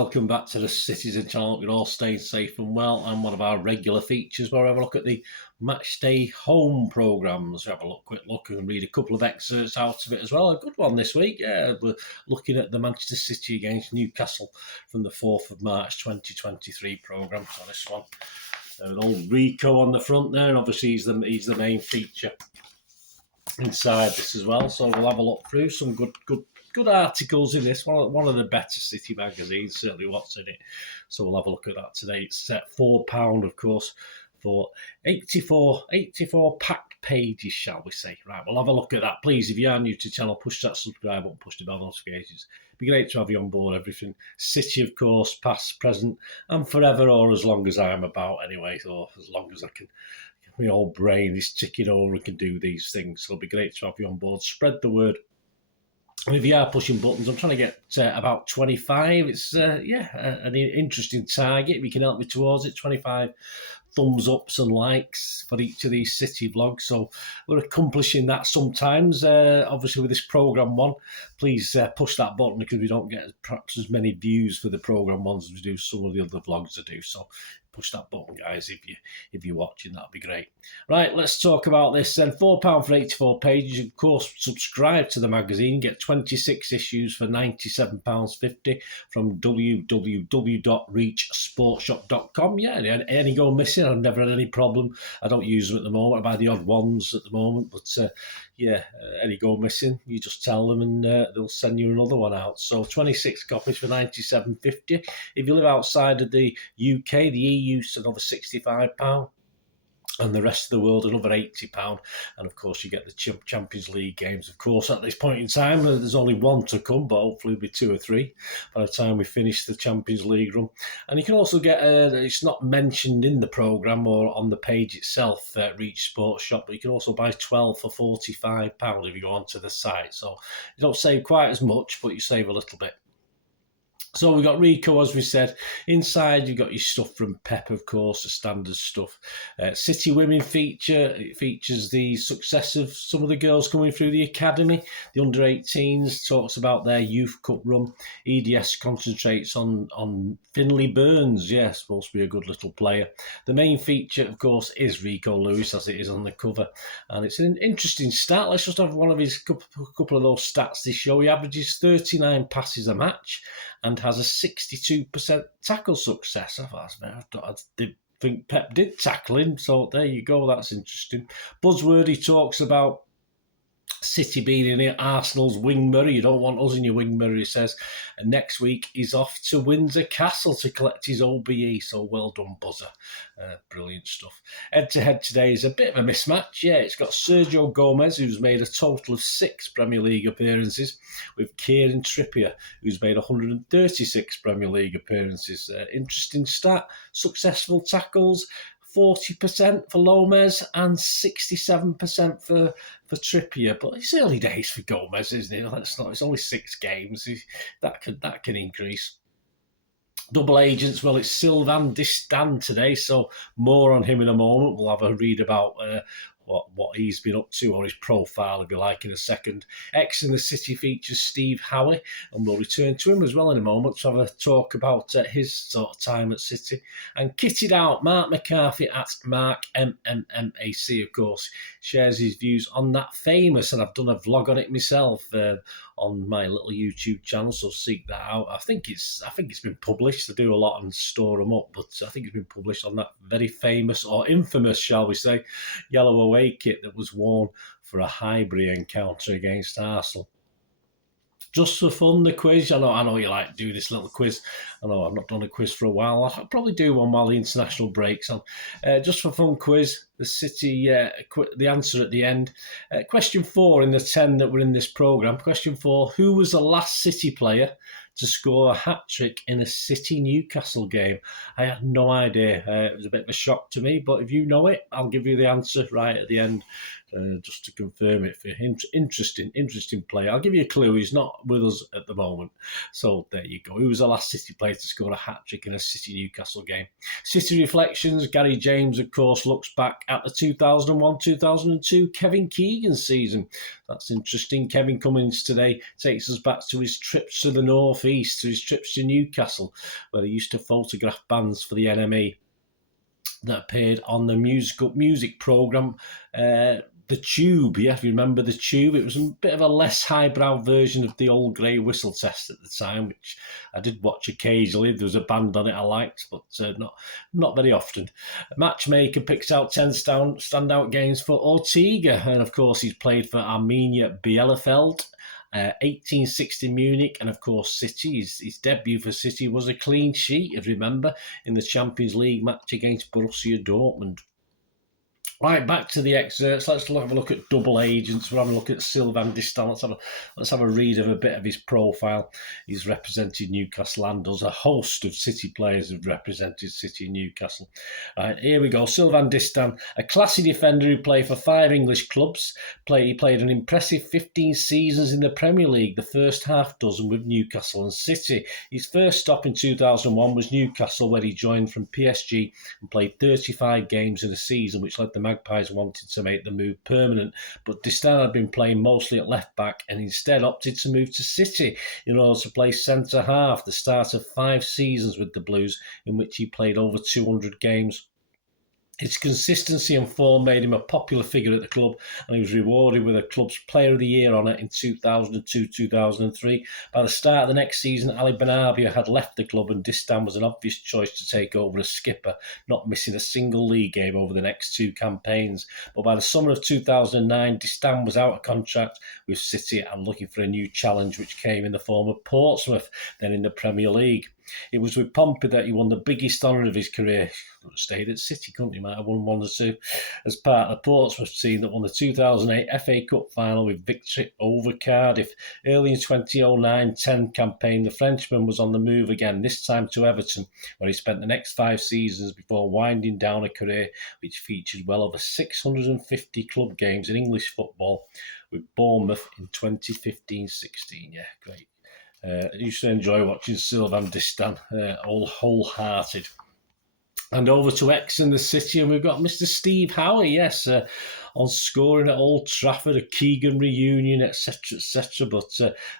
welcome back to the Citizen channel. You're all staying safe and well, and one of our regular features where we have a look at the Matchday home programmes. We have a quick look and read a couple of excerpts out of it as well. A good one this week. Yeah, we're looking at the Manchester City against Newcastle from the 4th of March 2023 programme. So this one, an old Rico on the front there, and obviously he's the main feature inside this as well. So we'll have a look through some good articles in this one of the better City magazines, certainly what's in it. So we'll have a look at that today. It's at £4, of course, for 84 packed pages, shall we say. Right, we'll have a look at that. Please, if you are new to the channel, push that subscribe button, push the bell notifications. It'd be great to have you on board everything. City, of course, past, present, and forever, or as long as I'm about anyway, or as long as I can. My old brain is ticking over and can do these things. So it'll be great to have you on board. Spread the word. And if you are pushing buttons, I'm trying to get about 25. It's, an interesting target. If you can help me towards it, 25 thumbs ups and likes for each of these City vlogs. So we're accomplishing that sometimes. Obviously, with this programme one, please push that button because we don't get perhaps as many views for the programme ones as we do some of the other vlogs I do. So push that button, guys, if you're watching. That'd be great. Right, let's talk about this then. £4 for 84 pages. Of course, subscribe to the magazine. Get 26 issues for £97.50 from www.reachsportshop.com. Yeah, any go missing. I've never had any problem. I don't use them at the moment. I buy the odd ones at the moment, but any go missing, you just tell them and they'll send you another one out. So 26 copies for £97.50. If you live outside of the UK, the EU, it's another £65. And the rest of the world, another £80. And of course, you get the Champions League games. Of course, at this point in time, there's only one to come, but hopefully there'll be 2 or 3 by the time we finish the Champions League run. And you can also get, it's not mentioned in the programme or on the page itself, Reach Sports Shop, but you can also buy 12 for £45 if you go onto the site. So you don't save quite as much, but you save a little bit. So we've got Rico, as we said. Inside, you've got your stuff from Pep, of course, the standard stuff. City Women feature. It features the success of some of the girls coming through the academy. The under-18s talks about their Youth Cup run. EDS concentrates on Finley Burns. Yes, supposed to be a good little player. The main feature, of course, is Rico Lewis, as it is on the cover. And it's an interesting stat. Let's just have one of his couple of those stats this show. He averages 39 passes a match and has a 62% tackle success. I did think Pep did tackle him, so there you go, that's interesting. Buzzword, he talks about City being in Arsenal's wing mirror. You don't want us in your wing mirror, he says. And next week he's off to Windsor Castle to collect his OBE. So well done, Buzzer. Brilliant stuff. Head-to-head today is a bit of a mismatch. Yeah, it's got Sergio Gomez, who's made a total of 6 Premier League appearances, with Kieran Trippier, who's made 136 Premier League appearances. Interesting stat. Successful tackles, 40% for Gomez and 67% for Trippier. But it's early days for Gomez, isn't it? It's only 6 games. That can increase. Double agents, well, it's SYLVAIN DISTIN today, so more on him in a moment. We'll have a read about what he's been up to, or his profile, if you like, in a second. X in the City features Steve HOWEY, and we'll return to him as well in a moment to have a talk about his sort of time at City. And kitted out, Marc McCarthy at Marc MMMAC, of course, shares his views on that famous, and I've done a vlog on it myself on my little YouTube channel, so seek that out. I think it's been published. I do a lot and store them up, but I think it's been published on that very famous, or infamous, shall we say, yellow away kit that was worn for a Highbury encounter against Arsenal. Just for fun, the quiz. I know you like to do this little quiz. I know I've not done a quiz for a while. I'll probably do one while the international break's on. Just for fun quiz, the City, the answer at the end. Question 4 in the 10 that were in this programme. Question 4, who was the last City player to score a hat-trick in a City-Newcastle game? I had no idea. It was a bit of a shock to me, but if you know it, I'll give you the answer right at the end. just to confirm it for him. Interesting player. I'll give you a clue. He's not with us at the moment. So there you go. He was the last City player to score a hat-trick in a City-Newcastle game. City Reflections. Gary James, of course, looks back at the 2001-2002 Kevin Keegan season. That's interesting. Kevin Cummins today takes us back to his trips to the northeast, to his trips to Newcastle, where he used to photograph bands for the NME that appeared on the music programme, The Tube. Yeah, if you remember The Tube, it was a bit of a less highbrow version of the old Grey Whistle Test at the time, which I did watch occasionally. There was a band on it I liked, but not very often. Matchmaker picks out 10 standout games for Ortega, and of course he's played for Arminia Bielefeld, 1860 Munich, and of course City. His debut for City was a clean sheet, if you remember, in the Champions League match against Borussia Dortmund. Right, back to the excerpts. Let's have a look at double agents. We'll have a look at SYLVAIN DISTIN. Let's have a read of a bit of his profile. He's represented Newcastle and does a host of City players have represented City and Newcastle. Right, here we go. SYLVAIN DISTIN, a classy defender who played for 5 English clubs. He played an impressive 15 seasons in the Premier League, the first half dozen with Newcastle and City. His first stop in 2001 was Newcastle, where he joined from PSG and played 35 games in a season, which led the Magpies wanted to make the move permanent, but Distin had been playing mostly at left back and instead opted to move to City in order to play centre half, the start of 5 seasons with the Blues, in which he played over 200 games. His consistency and form made him a popular figure at the club, and he was rewarded with a club's Player of the Year honour in 2002-2003. By the start of the next season, Ali Benarbia had left the club, and Distin was an obvious choice to take over as skipper, not missing a single league game over the next 2 campaigns. But by the summer of 2009, Distin was out of contract with City and looking for a new challenge, which came in the form of Portsmouth, then in the Premier League. It was with Pompey that he won the biggest honour of his career. He could have stayed at City, couldn't he? Might have won 1 or 2 as part of the Portsmouth team that won the 2008 FA Cup final with victory over Cardiff. Early in 2009-10 campaign, the Frenchman was on the move again, this time to Everton, where he spent the next 5 seasons before winding down a career which featured well over 650 club games in English football with Bournemouth in 2015-16. Yeah, great. I used to enjoy watching SYLVAIN DISTIN, all wholehearted. And over to X and the City, and we've got Mr. Steve HOWEY, yes, on scoring at Old Trafford, a Keegan reunion, etc., etc. But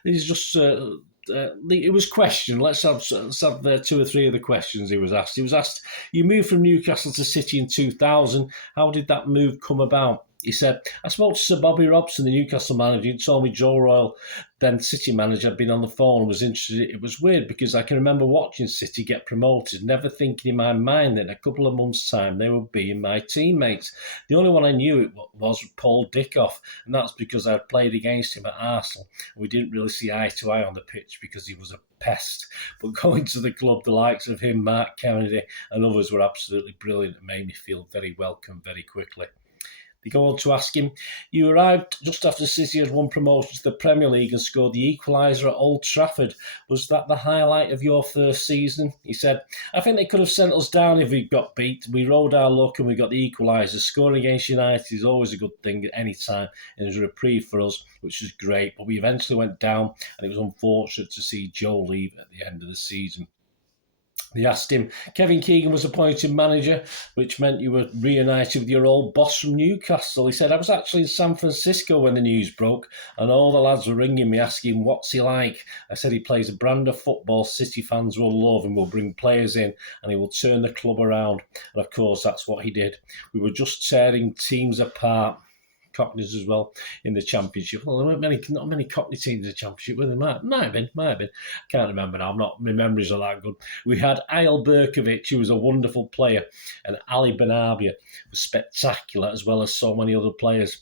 it's just... it was questioned. Let's have 2 or 3 of the questions he was asked. He was asked, you moved from Newcastle to City in 2000. How did that move come about? He said, I spoke to Sir Bobby Robson, the Newcastle manager, and told me Joe Royle, then City manager, had been on the phone and was interested. It was weird because I can remember watching City get promoted, never thinking in my mind that in a couple of months' time they would be my teammates. The only one I knew it was Paul Dickoff, and that's because I had played against him at Arsenal. We didn't really see eye to eye on the pitch because he was a pest. But going to the club, the likes of him, Marc Kennedy, and others were absolutely brilliant and made me feel very welcome very quickly. They go on to ask him, you arrived just after City had won promotion to the Premier League and scored the equaliser at Old Trafford. Was that the highlight of your first season? He said, I think they could have sent us down if we got beat. We rode our luck and we got the equaliser. Scoring against United is always a good thing at any time, and it was a reprieve for us, which was great. But we eventually went down, and it was unfortunate to see Joe leave at the end of the season. They asked him, Kevin Keegan was appointed manager, which meant you were reunited with your old boss from Newcastle. He said, I was actually in San Francisco when the news broke, and all the lads were ringing me asking, what's he like? I said, he plays a brand of football City fans will love and will bring players in, and he will turn the club around. And of course, that's what he did. We were just tearing teams apart. Cockneys as well in the Championship. Well, there weren't not many Cockney teams in the Championship, were there? Might have been. Can't remember now. My memories are that good. We had Ayel Berkovic, who was a wonderful player, and Ali Benarbia was spectacular, as well as so many other players.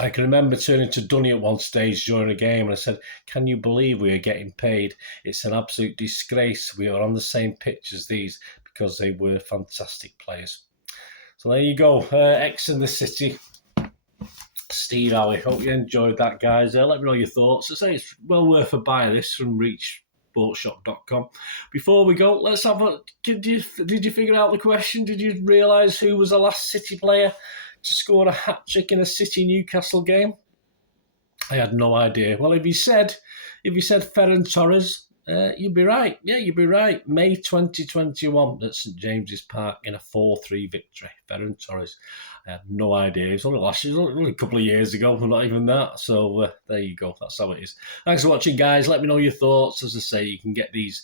I can remember turning to Dunny at one stage during a game and I said, can you believe we are getting paid? It's an absolute disgrace. We are on the same pitch as these because they were fantastic players. So there you go. X and the City. Steve HOWEY. Hope you enjoyed that, guys. Let me know your thoughts. I say it's well worth a buy this from reachsportshop.com. Before we go, let's have a... Did you figure out the question? Did you realise who was the last City player to score a hat-trick in a City Newcastle game? I had no idea. Well, if you said Ferran Torres, you'd be right. Yeah, you'd be right. May 2021 at St James's Park in a 4-3 victory. Ferran Torres. I had no idea. It was only a couple of years ago, not even that. So there you go. That's how it is. Thanks for watching, guys. Let me know your thoughts. As I say, you can get these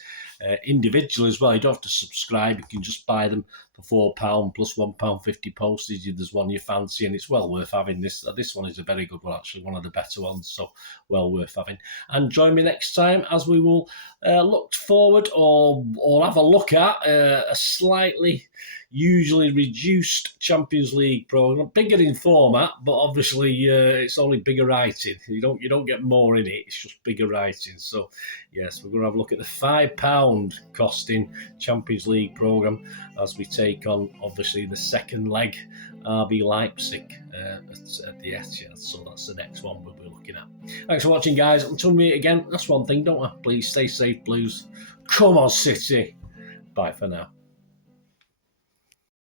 individual as well. You don't have to subscribe. You can just buy them for £4 plus £1.50 postage if there's one you fancy, and it's well worth having. This one is a very good one, actually, one of the better ones, so well worth having. And join me next time as we will look forward or have a look at a slightly usually reduced Champions League programme, bigger in format, but obviously it's only bigger writing. You don't get more in it. It's just bigger writing. So yes, we're going to have a look at the £5 costing Champions League programme as we take on obviously the second leg, RB Leipzig at the Etihad. So that's the next one we'll be looking at. Thanks for watching, guys. Until we meet again, that's one thing, don't I? Please stay safe, Blues. Come on, City. Bye for now.